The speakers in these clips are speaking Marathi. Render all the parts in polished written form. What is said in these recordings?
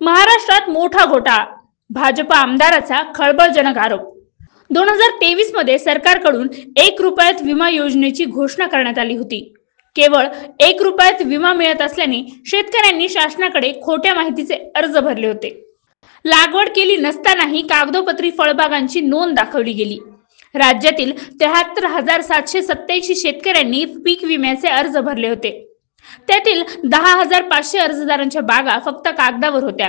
महाराष्ट्रात मोठा घोटाळा, भाजप आमदाराचा खळबळजनक आरोप। 2023 मध्ये सरकारकडून 1 रुपयात विमा योजनेची घोषणा करण्यात आली होती। केवळ 1 रुपयात विमा मिळत असल्याने शेतकऱ्यांनी शासनाकडे खोट्या माहितीचे अर्ज भरले होते। लागवड केली नसतानाही कागदोपत्री फळबागांची नोंद दाखवली गेली। राज्यातील 73,787 शेतकऱ्यांनी पीक विम्याचे अर्ज भरले होते। त्यातील 10,500 अर्जदारांच्या बागा फक्त कागदावर होत्या।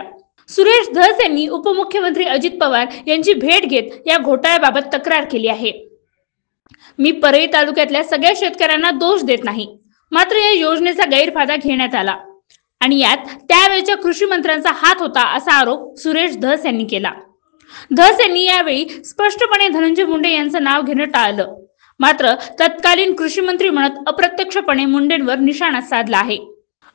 सुरेश धस यांनी उपमुख्यमंत्री अजित पवार यांची भेट घेत या घोटाळ्याबाबत तक्रार केली आहे। मी परळी तालुक्यातल्या सगळ्या शेतकऱ्यांना दोष देत नाही, मात्र या योजनेचा गैरफायदा घेण्यात आला आणि यात त्यावेळच्या कृषी मंत्र्यांचा हात होता असा आरोप सुरेश धस यांनी केला। धस यांनी यावेळी स्पष्टपणे धनंजय मुंडे यांचं नाव घेणं टाळलं, मात्र तत्कालीन कृषी मंत्री म्हणत अप्रत्यक्षपणे मुंडेंवर निशाणा साधला आहे।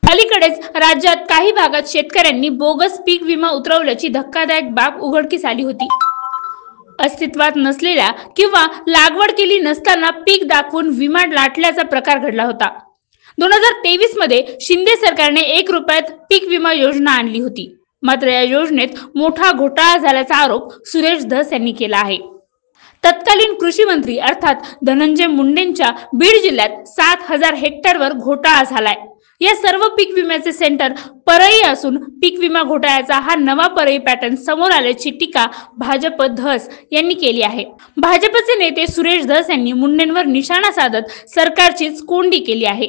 अलीकडेच राज्यात काही भागात शेतकऱ्यांनी बोगस पीक विमा उतरवल्याची धक्कादायक बाब उघडकीस आली होती। अस्तित्वात नसलेल्या किंवा लागवड केली नसताना पीक दाखवून विमा लाटल्याचा प्रकार घडला होता। 2023 मध्ये शिंदे सरकारने 1 रुपयात पीक विमा योजना आणली होती, मात्र या योजनेत मोठा घोटाळा झाल्याचा आरोप सुरेश धस यांनी केला आहे। तत्कालीन कृषी मंत्री अर्थात धनंजय मुंडेंच्या बीड जिल्ह्यात 7,000 हेक्टरवर घोटाळा झालाय। या सर्व पीक विम्याचे सेंटर परळी असून पीक विमा घोटाळ्याचा हा नवा परळी पॅटर्न समोर आल्याची टीका भाजप धस यांनी केली आहे। भाजपचे नेते सुरेश धस यांनी मुंडेंवर निशाणा साधत सरकारचीच कोंडी केली आहे।